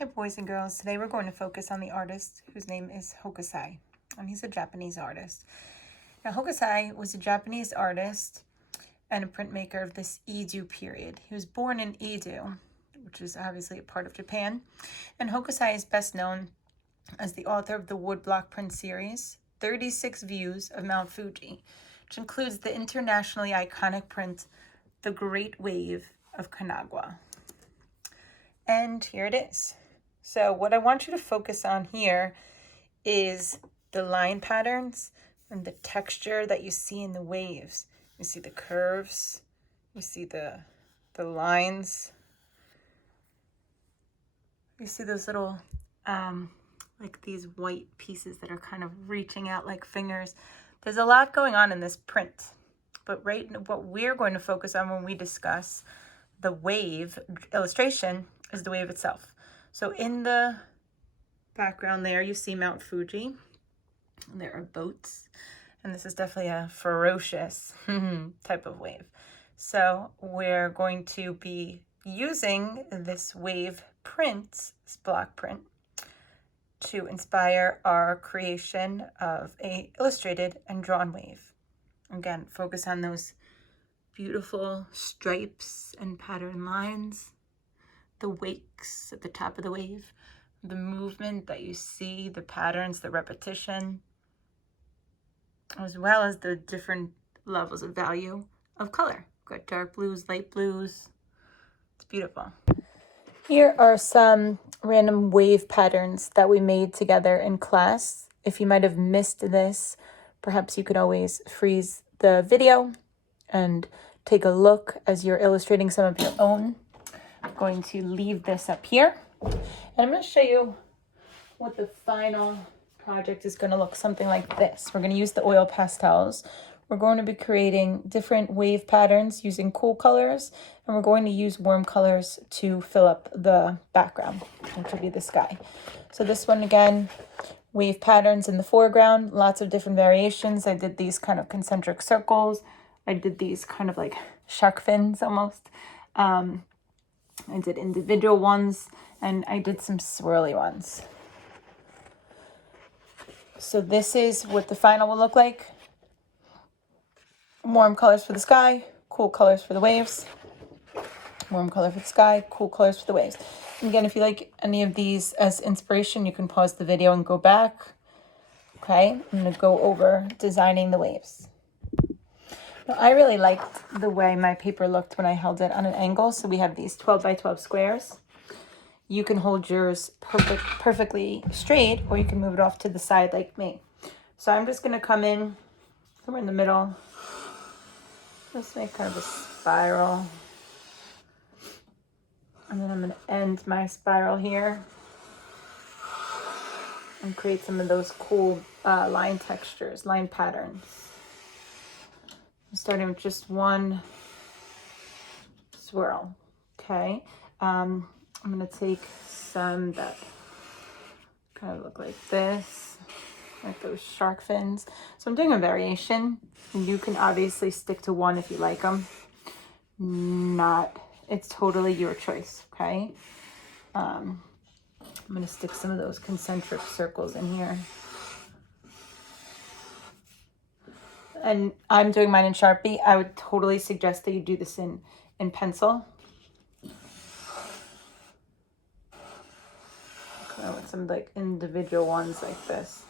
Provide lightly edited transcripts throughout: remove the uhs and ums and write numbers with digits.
Hi boys and girls, today we're going to focus on the artist whose name is Hokusai, and he's a Japanese artist. Now Hokusai was a Japanese artist and a printmaker of this Edo period. He was born in Edo, which is obviously a part of Japan, and Hokusai is best known as the author of the woodblock print series, 36 Views of Mount Fuji, which includes the internationally iconic print, The Great Wave of Kanagawa. And here it is. So what I want you to focus on here is the line patterns and the texture that you see in the waves. You see the curves, you see the lines, you see those little like these white pieces that are kind of reaching out like fingers. There's a lot going on in this print, but what we're going to focus on when we discuss the wave illustration is the wave itself. So in the background there, you see Mount Fuji. There are boats, and this is definitely a ferocious type of wave. So we're going to be using this wave print, this block print, to inspire our creation of a illustrated and drawn wave. Again, focus on those beautiful stripes and pattern lines, the wakes at the top of the wave, the movement that you see, the patterns, the repetition, as well as the different levels of value of color. We've got dark blues, light blues. It's beautiful. Here are some random wave patterns that we made together in class. If you might have missed this, perhaps you could always freeze the video and take a look as you're illustrating some of your own. I'm going to leave this up here, and I'm going to show you what the final project is going to look something like this. We're going to use the oil pastels. We're going to be creating different wave patterns using cool colors, and we're going to use warm colors to fill up the background, which will be the sky. So this one, again, wave patterns in the foreground, lots of different variations. I did these kind of concentric circles. I did these kind of like shark fins almost. I did individual ones, and I did some swirly ones. So this is what the final will look like. Warm colors for the sky, cool colors for the waves. Warm color for the sky, cool colors for the waves. And again, if you like any of these as inspiration, you can pause the video and go back. Okay, I'm going to go over designing the waves. Now, I really liked the way my paper looked when I held it on an angle. So we have these 12 by 12 squares. You can hold yours perfectly straight, or you can move it off to the side like me. So I'm just going to come in somewhere in the middle. Just make kind of a spiral. And then I'm going to end my spiral here and create some of those cool line textures, line patterns. I'm starting with just one swirl. Okay. I'm going to take some that kind of look like this, like those shark fins. So I'm doing a variation. You can obviously stick to one if you like them. It's totally your choice, okay? I'm going to stick some of those concentric circles in here. And I'm doing mine in Sharpie. I would totally suggest that you do this in pencil. With some like individual ones like this.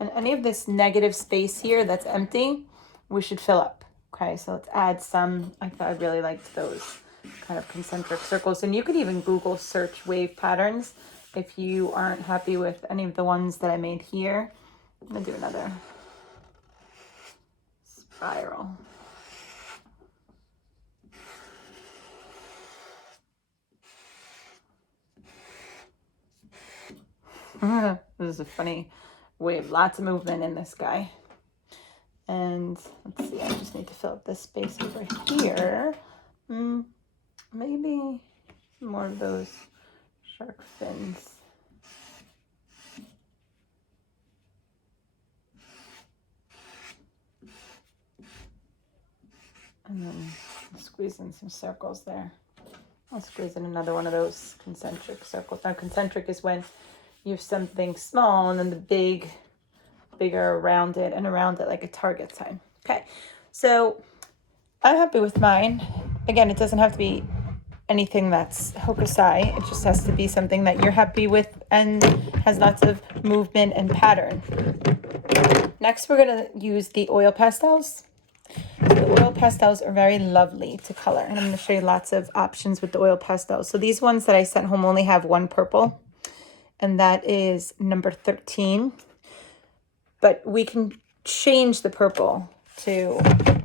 And any of this negative space here that's empty, we should fill up. Okay, so let's add some. I really liked those kind of concentric circles. And you could even Google search wave patterns if you aren't happy with any of the ones that I made here. I'm gonna do another spiral. This is a funny wave, lots of movement in this guy. And let's see, I just need to fill up this space over here. Maybe more of those shark fins. And then squeeze in some circles there. I'll squeeze in another one of those concentric circles. Now concentric is when you have something small and then the bigger around it and around it like a target sign. Okay, so I'm happy with mine. Again, it doesn't have to be anything that's Hokusai. It just has to be something that you're happy with and has lots of movement and pattern. Next, we're going to use the oil pastels. So the oil pastels are very lovely to color, and I'm going to show you lots of options with the oil pastels. So these ones that I sent home only have one purple, and that is number 13. But we can change the purple to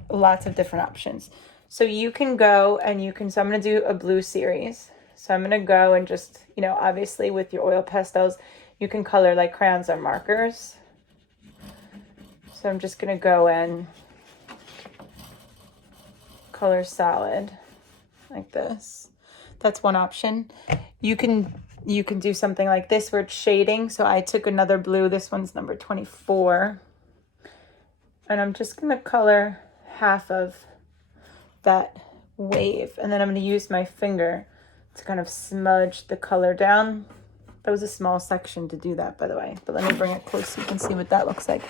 lots of different options. So you can go and so I'm going to do a blue series. So I'm going to go and just, obviously with your oil pastels, you can color like crayons or markers. So I'm just going to go and color solid like this. That's one option. You can do something like this where it's shading. So I took another blue. This one's number 24. And I'm just going to color half of that wave. And then I'm going to use my finger to kind of smudge the color down. That was a small section to do that, by the way. But let me bring it close so you can see what that looks like.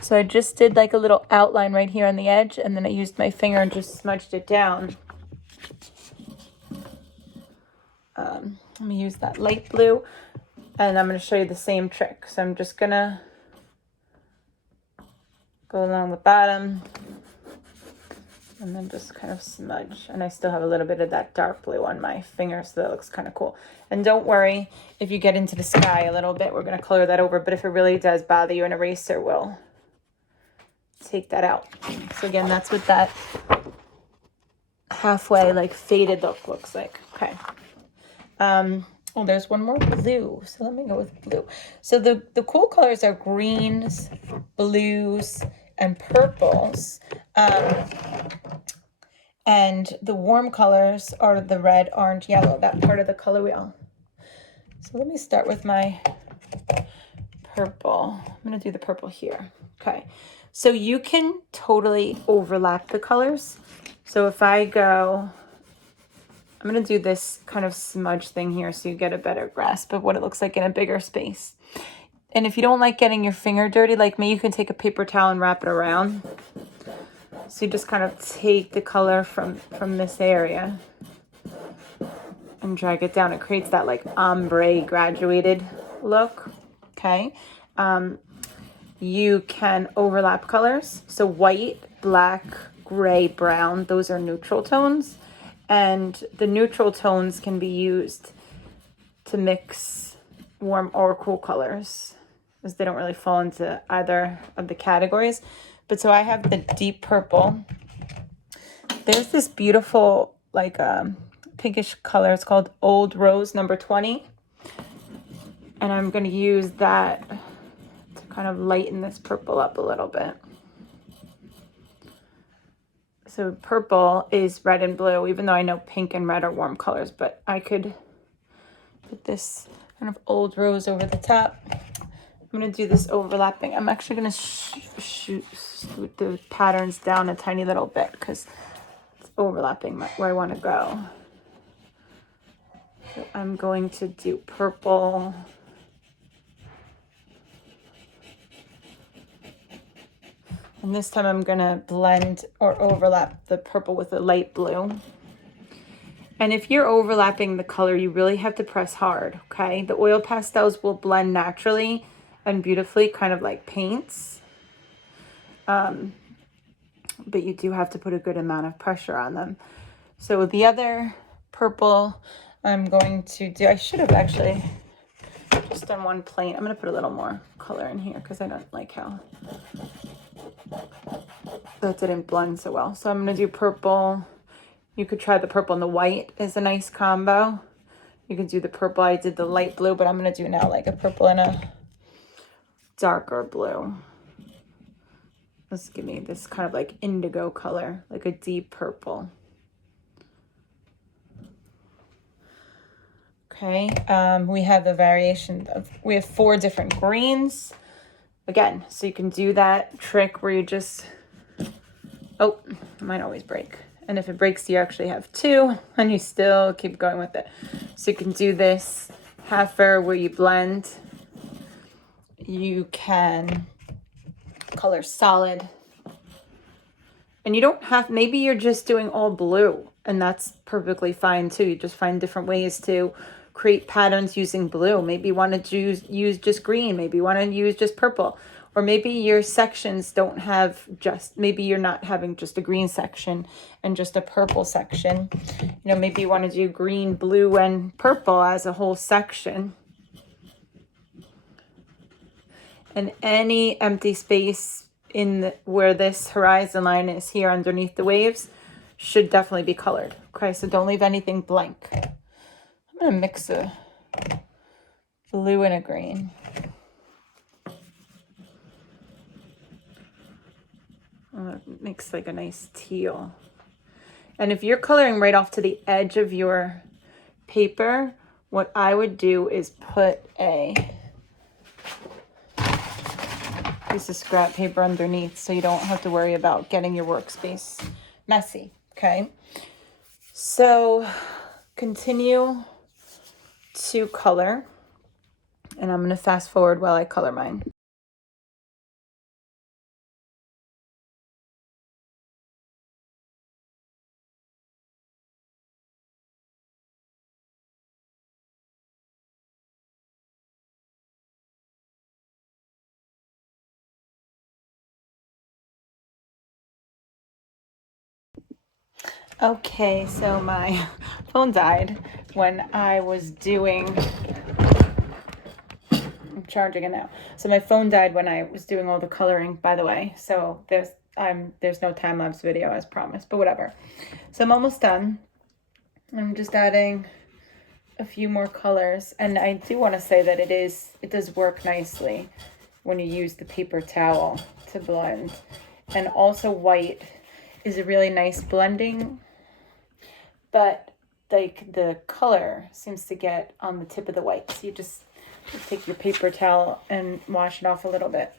So I just did like a little outline right here on the edge. And then I used my finger and just smudged it down. Let me use that light blue. And I'm going to show you the same trick. So I'm just going to go along the bottom and then just kind of smudge. And I still have a little bit of that dark blue on my finger, so that looks kind of cool. And don't worry if you get into the sky a little bit, we're going to color that over. But if it really does bother you, an eraser will take that out. So again, that's what that halfway like faded look looks like. Okay. Oh, there's one more blue. So let me go with blue. So the cool colors are greens, blues, and purples. And the warm colors are the red, orange, yellow, that part of the color wheel. So let me start with my purple. I'm going to do the purple here. Okay. So you can totally overlap the colors. So if I go, I'm going to do this kind of smudge thing here so you get a better grasp of what it looks like in a bigger space. And if you don't like getting your finger dirty like me, you can take a paper towel and wrap it around. So you just kind of take the color from this area and drag it down. It creates that like ombre graduated look. Okay. You can overlap colors. So white, black, gray, brown, those are neutral tones. And the neutral tones can be used to mix warm or cool colors, as they don't really fall into either of the categories. But so I have the deep purple. There's this beautiful like pinkish color. It's called Old Rose number 20. And I'm going to use that to kind of lighten this purple up a little bit. So purple is red and blue, even though I know pink and red are warm colors, but I could put this kind of Old Rose over the top. I'm going to do this overlapping. I'm actually going to shoot the patterns down a tiny little bit because it's overlapping where I want to go. So I'm going to do purple. And this time I'm going to blend or overlap the purple with the light blue. And if you're overlapping the color, you really have to press hard, okay? The oil pastels will blend naturally and beautifully, kind of like paints. But you do have to put a good amount of pressure on them. So the other purple I'm going to do, I should have actually just done one plain. I'm going to put a little more color in here because I don't like how that didn't blend so well. So I'm going to do purple. You could try the purple and the white is a nice combo. You could do the purple. I did the light blue, but I'm going to do now like a purple and a darker blue. Let's give me this kind of like indigo color, like a deep purple. Okay, we have the variation of, we have 4 different greens. Again, so you can do that trick where you just Oh, it might always break. And if it breaks, you actually have two, and you still keep going with it. So you can do this halfer where you blend. You can color solid. And you don't have, maybe you're just doing all blue, and that's perfectly fine too. You just find different ways to create patterns using blue. Maybe you want to use just green. Maybe you want to use just purple. Or maybe your sections don't have just, maybe you're not having just a green section and just a purple section. You know, maybe you want to do green, blue, and purple as a whole section. And any empty space where this horizon line is here underneath the waves should definitely be colored. Okay, so don't leave anything blank. I'm going to mix a blue and a green. It makes like a nice teal. And if you're coloring right off to the edge of your paper, what I would do is put a piece of scrap paper underneath so you don't have to worry about getting your workspace messy, okay? So continue to color, and I'm going to fast forward while I color mine. Okay, so my phone died when I was doing, I'm charging it now. So my phone died when I was doing all the coloring, by the way. So there's no time-lapse video as promised, but whatever. So I'm almost done. I'm just adding a few more colors, and I do want to say that it does work nicely when you use the paper towel to blend. And also white is a really nice blending, but like the color seems to get on the tip of the white. So you just take your paper towel and wash it off a little bit.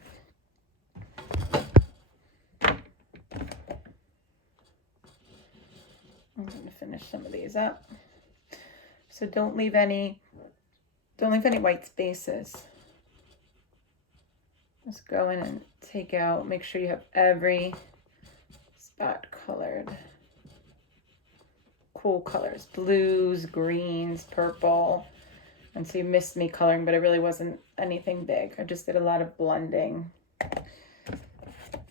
I'm going to finish some of these up. So don't leave any white spaces. Just go in and take out, make sure you have every spot colored. Cool colors, blues, greens, purple. And so you missed me coloring, but it really wasn't anything big. I just did a lot of blending.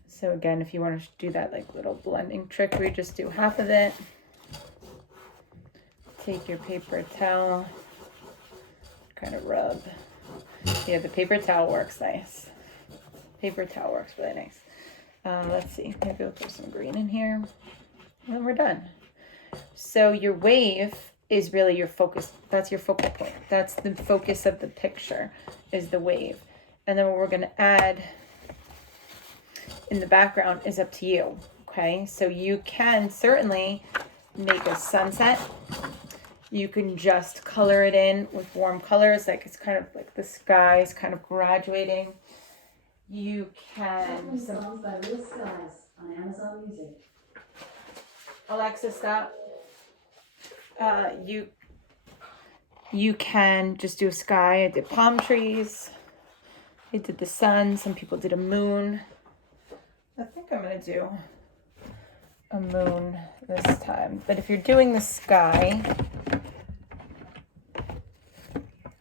So again, if you want to do that like little blending trick where you just do half of it, take your paper towel, kind of rub. Yeah, the paper towel works nice. Paper towel works really nice. Let's see, maybe we'll throw some green in here. And then we're done. So your wave is really your focus. That's your focal point. That's the focus of the picture, is the wave. And then what we're going to add in the background is up to you. Okay, so you can certainly make a sunset. You can just color it in with warm colors, like it's kind of like the sky is kind of graduating. You can. Songs by Real Skies on Amazon Music. Alexa, stop. You can just do a sky. I did palm trees. I did the sun. Some people did a moon. I think I'm gonna do a moon this time. But if you're doing the sky,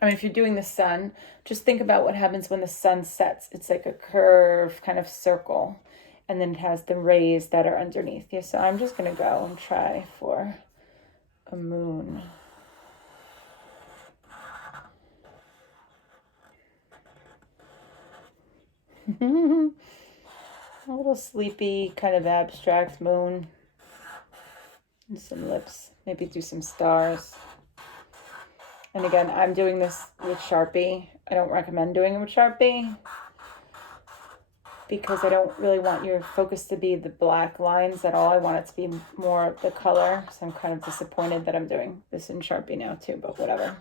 if you're doing the sun, just think about what happens when the sun sets. It's like a curve kind of circle, and then it has the rays that are underneath you. So I'm just gonna go and try for a moon. A little sleepy, kind of abstract moon. And some lips. Maybe do some stars. And again, I'm doing this with Sharpie. I don't recommend doing it with Sharpie because I don't really want your focus to be the black lines at all. I want it to be more of the color. So I'm kind of disappointed that I'm doing this in Sharpie now too, but whatever.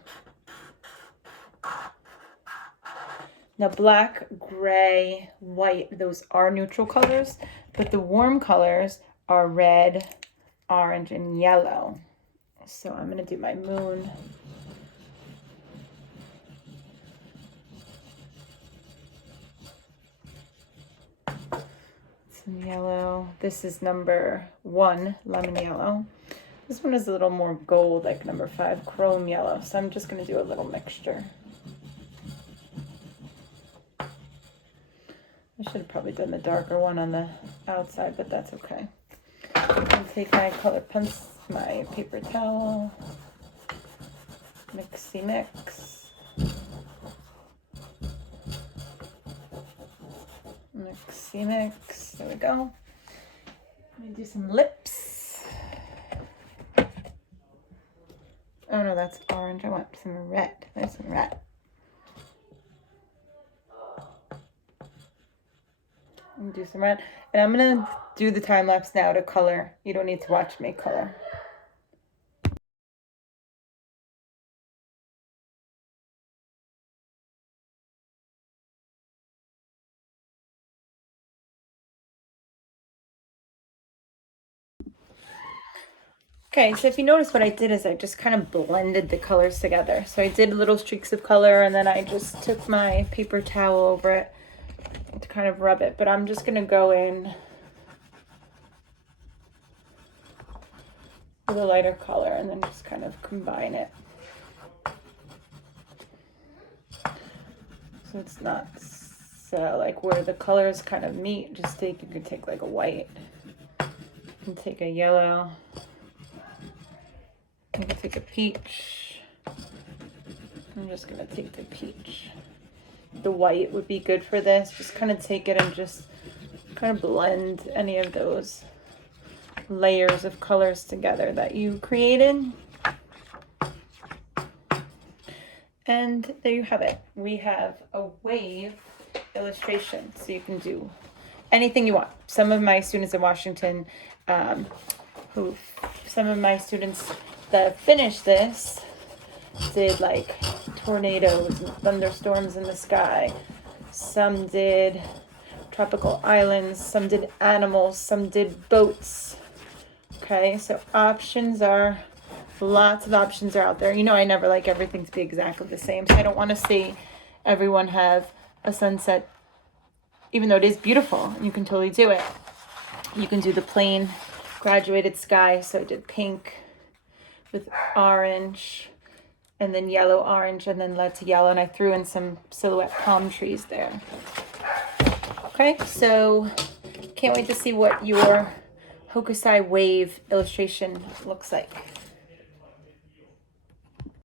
Now black, gray, white, those are neutral colors, but the warm colors are red, orange, and yellow. So I'm gonna do my moon. Some yellow. This is number 1, lemon yellow. This one is a little more gold, like number 5, chrome yellow. So I'm just gonna do a little mixture. I should have probably done the darker one on the outside, but that's okay. I'll take my color pencil, my paper towel, mixy mix. Mixy mix, there we go. Let me do some lips. Oh no, that's orange, I want some red. There's some red. And do some red. And I'm gonna do the time lapse now to color. You don't need to watch me color. Okay, so if you notice what I did is I just kind of blended the colors together. So I did little streaks of color and then I just took my paper towel over it to kind of rub it. But I'm just gonna go in with a lighter color and then just kind of combine it. So it's not so like where the colors kind of meet, just you could take like a white and take a yellow. You can take a peach. I'm just gonna take the peach. The white would be good for this. Just kind of take it and just kind of blend any of those layers of colors together that you created. And there you have it. We have a wave illustration. So you can do anything you want. Some of my students in Washington, some of my students that finished this did like tornadoes and thunderstorms in the sky. Some did tropical islands, some did animals, some did boats. Okay, so lots of options are out there. You know, I never like everything to be exactly the same, so I don't want to see everyone have a sunset, even though it is beautiful. You can totally do it. You can do the plain graduated sky. So I did pink with orange and then yellow, orange, and then let's yellow, and I threw in some silhouette palm trees there. Okay, so can't wait to see what your Hokusai wave illustration looks like.